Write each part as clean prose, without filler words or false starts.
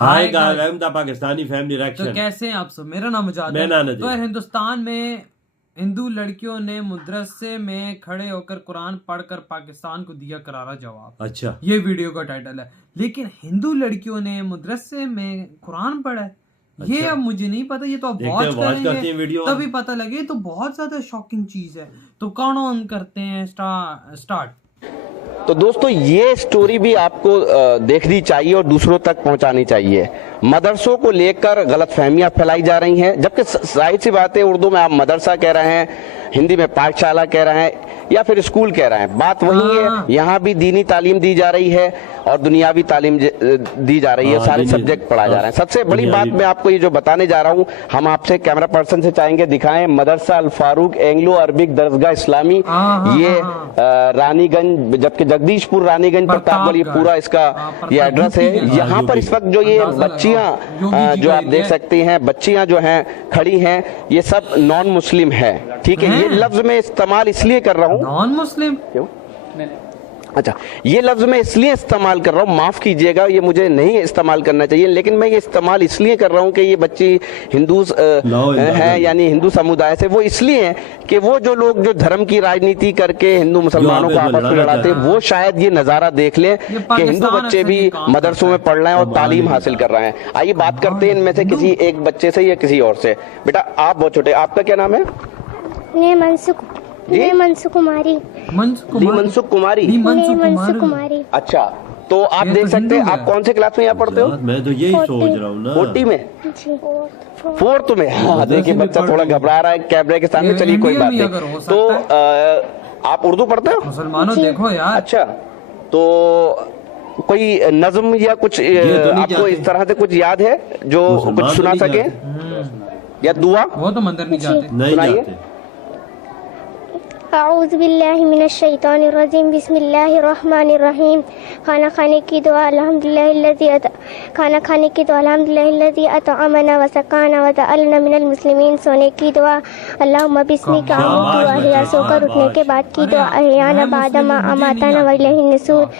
Hi guys, welcome to Pakistani family तो reaction. कैसे हैं आप सब? मेरा नाम मुजाहिद मैं है। नानद तो है। हिंदुस्तान में हिंदू लड़कियों ने मदरसे में खड़े होकर कुरान पढ़कर पाकिस्तान को दिया करारा जवाब। अच्छा, ये वीडियो का टाइटल है। लेकिन हिंदू लड़कियों ने मदरसे में कुरान पढ़ा है, ये अच्छा। अब मुझे नहीं पता। ये तो अब देखते वॉच हैं, watch करते हैं करेंगे वीडियो। तभी पता लगे। तो बहुत ज्यादा शॉकिंग चीज है। तो कौन ऑन करते हैं स्टार्ट। तो दोस्तों ये स्टोरी भी आपको देखनी चाहिए और दूसरों तक पहुंचानी चाहिए। मदरसों को लेकर गलतफहमियां फैलाई जा रही हैं, जबकि जाहिर सी बात है उर्दू में आप मदरसा कह रहे हैं, हिंदी में पाठशाला कह रहे हैं या फिर स्कूल कह रहे हैं, बात वही है। यहाँ भी दीनी तालीम दी जा रही है और दुनियावी तालीम दी जा रही है, सारे सब्जेक्ट पढ़ाए जा रहे हैं। सबसे बड़ी बात मैं आपको ये जो बताने जा रहा हूँ, हम आपसे कैमरा पर्सन से चाहेंगे दिखाएं मदरसा अल फारूक एंग्लो अरबिक दरगाह इस्लामी, ये रानीगंज, जबकि जगदीशपुर रानीगंज प्रतापगढ़ पूरा इसका ये एड्रेस है। यहाँ पर इस वक्त जो ये बच्चियां जो आप देख सकती हैं, बच्चियां जो हैं खड़ी हैं, ये सब नॉन मुस्लिम है। ठीक है, ये लफ्ज मैं इस्तेमाल इसलिए कर रहा हूँ, नॉन मुस्लिम क्यों? अच्छा, ये लफ्ज मैं इसलिए इस्तेमाल कर रहा हूँ, माफ कीजिएगा, ये मुझे नहीं इस्तेमाल करना चाहिए, लेकिन मैं ये इस्तेमाल इसलिए कर रहा हूँ कि ये बच्ची हिंदू हैं, यानी हिंदू समुदाय से। वो इसलिए हैं कि वो जो लोग जो धर्म की राजनीति करके हिंदू मुसलमानों को आपस में लड़ाते हैं, वो शायद ये नजारा देख लें कि हिंदू बच्चे भी मदरसों में पढ़ रहे हैं और तालीम हासिल कर रहे हैं। आइए बात करते हैं इनमें से किसी एक बच्चे से या किसी और से। बेटा आप बहुत छोटे, आपका क्या नाम है? मनसुख कुमारी। मनसुख कुमारी। अच्छा, तो आप देख सकते हैं, आप कौन से क्लास में यहाँ पढ़ते हो? मैं तो यही सोच रहा हूँ ना, 40 में, 4th में। हाँ, देखिए बच्चा थोड़ा घबरा रहा है कैमरे के सामने। चलिए कोई बात नहीं। तो आप उर्दू पढ़ते हो? मुसलमानों देखो यार। अच्छा, तो कोई नज्म या कुछ आपको इस तरह से कुछ याद है जो कुछ सुना सके, या दुआ? वो तो मंदिर नहीं जाते। नहीं जाते। आऊज़ बिल्लाहि मिनश शैतानिर रजीम, बिस्मिल्लाहिर रहमानिर रहीम। खाना खाने की दुआ अल्हम्दुलिल्लाहिल्लज़ी अतअमना व सकाना व जअलना मिनल मुस्लिमीन। सोने की दुआ अल्लाहुम्मा बिस्मिका अमूतु व अहया। सोकर उठने के बाद की दुआ अहयाना बादमा अमाताना व इलैहिन नुशूर।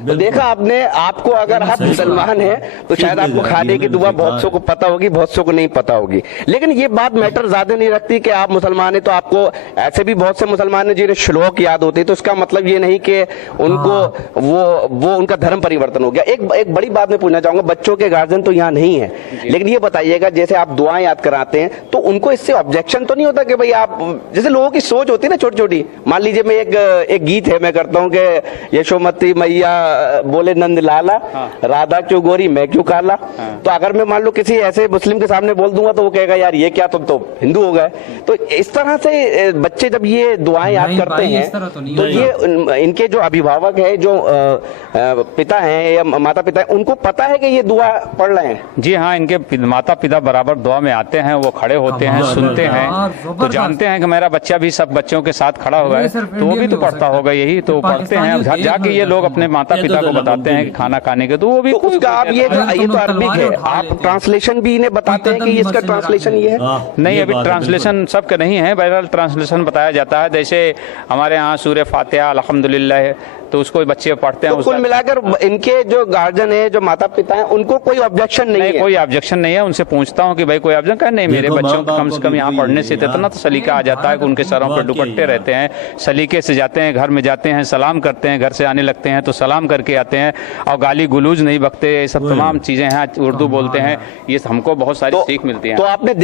तो देखा आपने, आपको अगर आप मुसलमान हैं तो शायद आपको खाने की दुआ बहुत सौ को पता होगी, बहुत सौ को नहीं पता होगी, लेकिन ये बात मैटर ज्यादा नहीं रखती कि आप मुसलमान हैं। तो आपको ऐसे भी बहुत से मुसलमान हैं जिन्हें श्लोक याद होते हैं, तो इसका मतलब ये नहीं कि उनको वो उनका धर्म परिवर्तन हो गया। एक बड़ी बात मैं पूछना चाहूंगा, बच्चों के गार्जियन तो यहाँ नहीं है, लेकिन ये बताइएगा जैसे आप दुआएं याद कराते हैं तो उनको इससे ऑब्जेक्शन तो नहीं होता कि भाई आप, जैसे लोगों की सोच होती है ना छोटी छोटी, मान लीजिए मैं एक गीत है मैं करता हूँ कि यशोमती मैया बोले नंद लाला, राधा क्यों गोरी मैं क्यों काला। तो अगर मैं मान लो किसी ऐसे मुस्लिम के सामने बोल दूंगा तो वो कहेगा यार ये क्या, तुम तो हिंदू हो गए। तो इस तरह से बच्चे जब ये दुआएं याद करते हैं तो ये इनके जो अभिभावक है, जो पिता हैं या माता पिता हैं, उनको पता है कि ये दुआ पढ़ रहे हैं? जी हाँ, इनके माता पिता बराबर दुआ में आते हैं, वो खड़े होते हैं, सुनते हैं, तो जानते हैं कि मेरा बच्चा भी सब बच्चों के साथ खड़ा हुआ है, तो वो भी तो पढ़ता होगा, यही तो पढ़ते हैं। जाके ये लोग अपने माता पिता को बताते हैं कि खाना खाने के, तो वो भी उसका आप ये तो अरबिक है, आप ट्रांसलेशन भी इन्हें बताते हैं कि इसका ट्रांसलेशन ये है? नहीं, अभी ट्रांसलेशन सबके नहीं है, बहरहाल ट्रांसलेशन बताया जाता है। जैसे हमारे यहाँ सूरह फातिहा अल्हम्दुलिल्लाह, तो उसको बच्चे पढ़ते हैं। तो कुल मिलाकर इनके जो गार्जियन है, जो माता पिता हैं, उनको कोई ऑब्जेक्शन नहीं है? कोई ऑब्जेक्शन नहीं है। उनसे पूछता हूँ कि भाई कोई ऑब्जेक्शन है? नहीं, मेरे बच्चों को कम से कम यहाँ पढ़ने से इतना तो सलीका आ जाता है कि उनके सरों पर दुपट्टे रहते हैं, सलीके से जाते हैं, घर में जाते हैं, सलाम करते हैं, घर से आने लगते हैं तो सलाम करके आते हैं, और गाली गुलूज नहीं बकते, ये सब तमाम चीजें हैं, उर्दू बोलते हैं, ये हमको बहुत सारी सीख मिलती है। तो आपने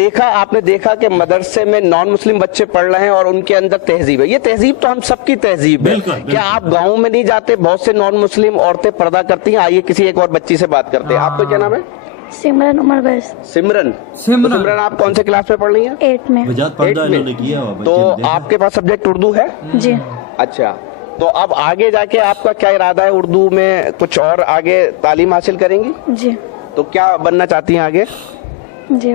देखा कि मदरसे में नॉन मुस्लिम बच्चे पढ़ रहे हैं और उनके अंदर तहजीब है। ये तहजीब तो हम सबकी तहजीब है। क्या आप गाँव में नहीं जाते? बहुत से नॉन मुस्लिम औरतें पर्दा करती हैं। आइए किसी एक और बच्ची से बात करते हैं। आपका क्या नाम है? सिमरन उमर बैस। सिमरन, आप कौन से क्लास में पढ़ रही हैं? 8 में। तो आपके पास सब्जेक्ट उर्दू है? जी। अच्छा, तो अब आगे जाके आपका क्या इरादा है? उर्दू में कुछ और आगे तालीम हासिल करेंगी? जी। तो क्या बनना चाहती हैं आगे? जी,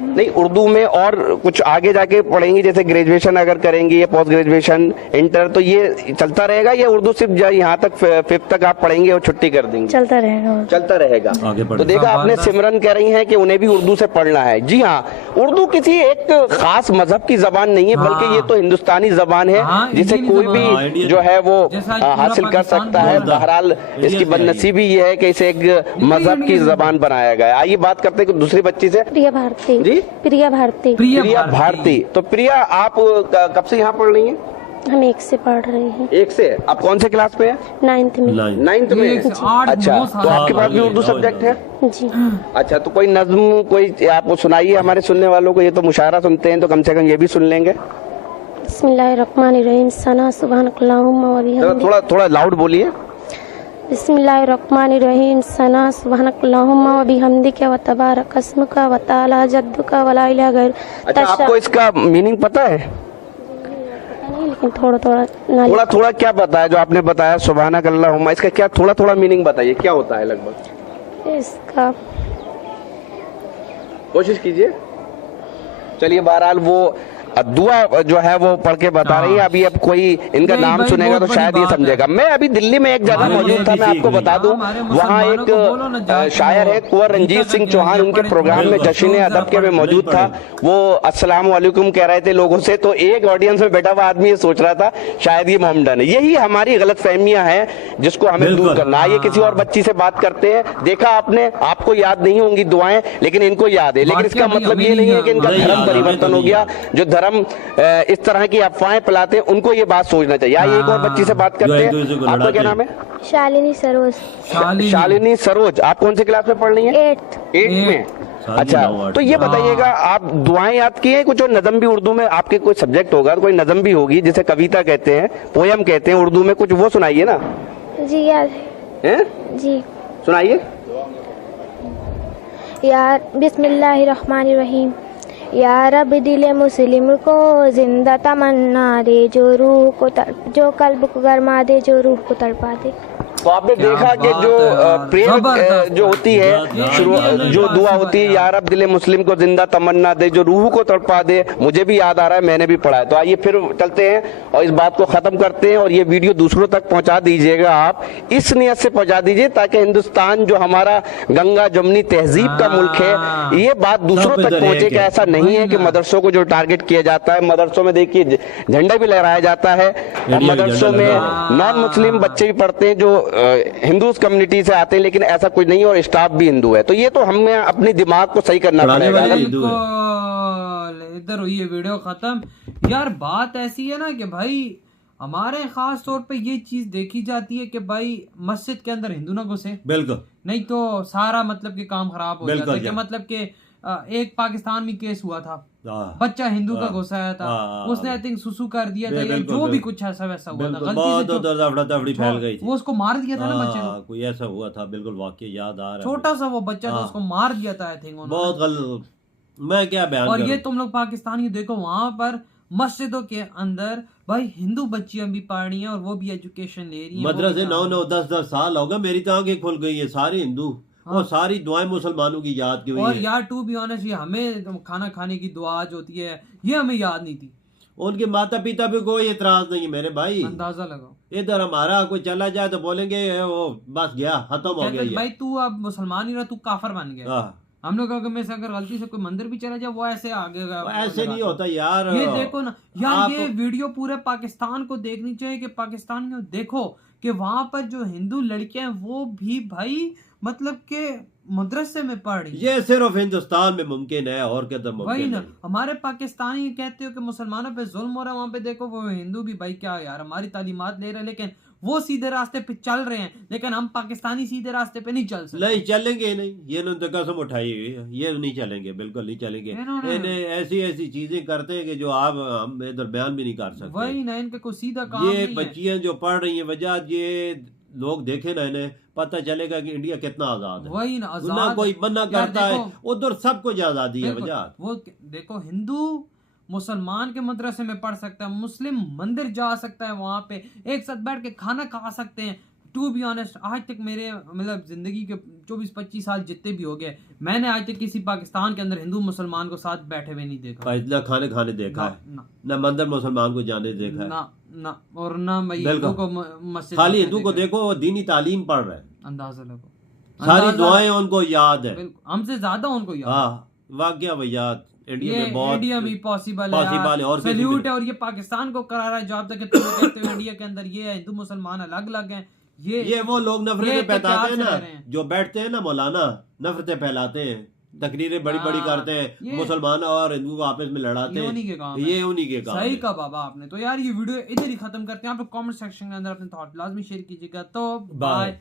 नहीं, उर्दू में और कुछ आगे जाके पढ़ेंगी, जैसे ग्रेजुएशन अगर करेंगी या पोस्ट ग्रेजुएशन, इंटर, तो ये चलता रहेगा या उर्दू सिर्फ यहाँ तक 5th तक आप पढ़ेंगे और छुट्टी कर देंगे? चलता रहेगा। चलता रहेगा। आगे बढ़ो। तो देखा आपने, सिमरन कह रही हैं कि उन्हें भी उर्दू से पढ़ना है। जी हाँ, उर्दू किसी एक खास मजहब की जबान नहीं है, बल्कि ये तो हिंदुस्तानी जबान है जिसे कोई भी जो है वो हासिल कर सकता है। बहरहाल इसकी बदनसीबी ये है कि इसे एक मजहब की जबान बनाया गया। आइए बात करते हैं दूसरी बच्ची से। प्रिया भारती। जी, प्रिया भारती। प्रिया भारती। तो प्रिया, आप कब से यहाँ पढ़ रही हैं? हम 1 से पढ़ रहे हैं। 1 से। आप कौन से क्लास में है? 9th में। 9th में। अच्छा, तो आपके पास भी उर्दू सब्जेक्ट है? जी। अच्छा, तो कोई नज्म कोई आपको सुनाइए हमारे सुनने वालों को। ये तो मुशायरा सुनते हैं, तो कम से कम ये भी सुन लेंगे। बिस्मिल्लाहिर्रहमानिर्रहीम, सना सुब्हानकल्लाहुम्मा व बिहम्दिक। थोड़ा लाउड बोलिए। बिस्मिल्लाहिर्रहमानिर्रहीम, सना सुब्हानकल्लाहुम्मा व बिहम्दिक व तबारक अस्मुका व तआला जद्दुका व ला इलाहा गैर। अच्छा, आपको इसका मीनिंग पता है? नहीं, लेकिन थोड़ा थोड़ा क्या पता है जो आपने बताया सुभानक अल्लाहुम्मा, इसका क्या थोड़ा थोड़ा मीनिंग बताइए, क्या होता है लगभग? इसका कोशिश कीजिए। चलिए, बहरहाल वो दुआ जो है वो पढ़ के बता रही है। अभी अब कोई इनका नहीं नाम भाई, सुनेगा बहुत तो शायद ये बड़ी बात समझेगा। मैं अभी दिल्ली में एक जगह मौजूद था, मैं आपको बता दूं, वहाँ एक शायर है कुंवर रंजीत सिंह चौहान, उनके प्रोग्राम में जश्न अदब के में मौजूद था। वो अस्सलाम वालेकुम कह रहे थे लोगों से, तो एक ऑडियंस में बैठा हुआ आदमी ये सोच रहा था शायद ये मोहम्मदन है। यही हमारी गलतफहमियां हैं जिसको हमें दूर करना। ये किसी और बच्ची से बात करते हैं। देखा आपने, आपको याद नहीं होंगी दुआएं, लेकिन इनको याद है। लेकिन इसका मतलब ये नहीं है कि इनका धर्म परिवर्तन हो गया। जो धर्म इस तरह की अफवाहें फैलाते हैं, उनको ये बात सोचना चाहिए। आइए एक और बच्ची से बात करते हैं। आपका क्या नाम है? शालिनी सरोज। शालिनी सरोज। आप कौन से क्लास में पढ़ रही हैं? 8th में। अच्छा, तो ये बताइएगा, आप दुआएं याद की है कुछ? और नज़म भी उर्दू में आपके कोई सब्जेक्ट होगा, कोई नज़म भी होगी जिसे कविता कहते हैं, पोयम कहते हैं उर्दू में, कुछ वो सुनाइए ना। जी याद है जी, सुनाइए। यार बिस्मिल्लाहिर्रहमानिर्रहीम। या रब दिल मुस्लिम को जिंदा तमन्ना दे, जो रूह को जो कल्ब को गरमा दे, जो रूह को तड़पा दे। तो आपने देखा कि जो प्रेयर जो होती है, जो दुआ होती है, या रब दिल मुस्लिम को जिंदा तमन्ना दे, जो रूह को तड़पा दे, मुझे भी याद आ रहा है, मैंने भी पढ़ा है। तो आइए फिर चलते हैं और इस बात को खत्म करते हैं, और ये वीडियो दूसरों तक पहुंचा दीजिएगा। आप इस नियत से पहुंचा दीजिए ताकि हिंदुस्तान जो हमारा गंगा जमुनी तहजीब का मुल्क है, ये बात दूसरों तक पहुंचे कि ऐसा नहीं है कि मदरसों को जो टारगेट किया जाता है। मदरसों में देखिए झंडा भी लहराया जाता है, और मदरसों में नॉन मुस्लिम बच्चे भी पढ़ते हैं जो हिंदू कम्युनिटी से आते हैं, लेकिन ऐसा कुछ नहीं है, और स्टाफ भी हिंदू है। तो ये तो हमें अपने दिमाग को सही करना पड़ेगा। इधर हुई है वीडियो खत्म। यार बात ऐसी है ना कि भाई हमारे खास तौर पे ये चीज देखी जाती है कि भाई मस्जिद के अंदर हिंदू ना घुसे, बिल्कुल, नहीं तो सारा मतलब कि काम खराब हो जाता है। कि मतलब कि एक पाकिस्तान में केस हुआ था, बच्चा हिंदू का घुसाया था, उसने आई थिंक सुसु कर दिया था, जो भी कुछ ऐसा वैसा हुआ था, गलती से फैल गई थी, वो उसको मार दिया था ना बच्चे को, कोई ऐसा हुआ था, बिल्कुल वाकई याद आ रहा है। छोटा सा वो बच्चा था, उसको मार दिया था आई थिंक, बहुत गलत। मैं क्या बयान और करूं? ये तुम लोग पाकिस्तानी देखो, वहां पर मस्जिदों के अंदर भाई हिंदू बच्चियां भी पढ़ रही हैं और वो भी एजुकेशन ले रही हैं। मदरसे 9-9 10-10 साल हो गए, मेरी तो आंखें खुल गई है। सारी हिंदू और सारी दुआएं मुसलमानों की याद की हुई और है। यार टू बी ऑनेस्ट, ये हमें खाना खाने की दुआ जो होती है ये हमें याद नहीं थी। उनके माता पिता पे कोई एतराज नहीं है मेरे भाई, अंदाजा लगाओ। इधर हमारा कोई चला जाए तो बोलेंगे वो बस गया, खत्म हो गया। भाई तू अब मुसलमान ही रहा, तू काफर बन गया। हम लोग में से अगर गलती से कोई मंदिर भी चला जाए वो ऐसे आगे ऐसे नहीं होता यार। ये देखो ना यार, ये वीडियो पूरे पाकिस्तान को देखनी चाहिए कि पाकिस्तानियों देखो कि वहां पर जो हिंदू लड़कियां हैं वो भी भाई मतलब के मदरसे में पढ़ रही। ये सिर्फ हिंदुस्तान में मुमकिन है, और किधर मुमकिन वही ना। नहीं। हमारे पाकिस्तानी कहते हो कि मुसलमानों पे जुल्म हो रहा है, वहां पे देखो वो हिंदू भी भाई क्या यार हमारी तालीमात ले रहे हैं, लेकिन वो सीधे रास्ते पे चल रहे हैं, लेकिन हम पाकिस्तानी सीधे रास्ते पे नहीं चल सकते। नहीं चलेंगे नहीं, ये तो कसम उठाई हुई है, ये नहीं चलेंगे, बिल्कुल नहीं चलेंगे। इन्हें ऐसी ऐसी चीजें करते हैं कि जो आप हम इधर बयान भी नहीं कर सकते। वही ना, इनका कोई सीधा काम ये नहीं बच्चियां जो पढ़ रही हैं वजह, ये लोग देखे ना, इन्हें पता चलेगा कि इंडिया कितना आजाद है। वही ना, ना आजाद कोई मना करता है, उधर सब कुछ आजादी है। वजह वो देखो, हिंदू मुसलमान के मदरसे में पढ़ सकता है, मुस्लिम मंदिर जा सकता है, वहां पे एक साथ बैठ के खाना खा सकते हैं, टू बी ऑनेस्ट आज तक मेरे मतलब जिंदगी के 24-25 साल जितने भी हो गए, मैंने आज तक किसी पाकिस्तान के अंदर हिंदू मुसलमान को साथ बैठे हुए नहीं देखा, इतना खाने देखा है ना मंदिर मुसलमान को जाने देखा है ना और ना भाई हिंदू को मस्जिद, खाली हिंदू को देखो वो दीनी तालीम पढ़ रहे हैं, अंदाजा लगो, सारी दुआएं उनको याद है, हमसे ज्यादा उनको याद। हाँ वाकया भैया इंडिया में बहुत इंडिया में पॉसिबल है और सैल्यूट है, और ये पाकिस्तान को करा रहा है जवाब तक कहते हैं इंडिया के अंदर ये है हिंदू मुसलमान अलग अलग हैं, ये वो लोग नफरतें फैलाते हैं ना, जो बैठते हैं ना मौलाना नफरतें फैलाते हैं, तकरीरें बड़ी बड़ी करते हैं, मुसलमान और हिंदू को आपस में लड़ाते हैं, ये उन्हीं के काम। सही कहा बाबा आपने। तो यार ये वीडियो इधर ही खत्म करते हैं, आप लोग कमेंट सेक्शन के अंदर अपने थॉट लाजमी शेयर कीजिएगा। तो बाय।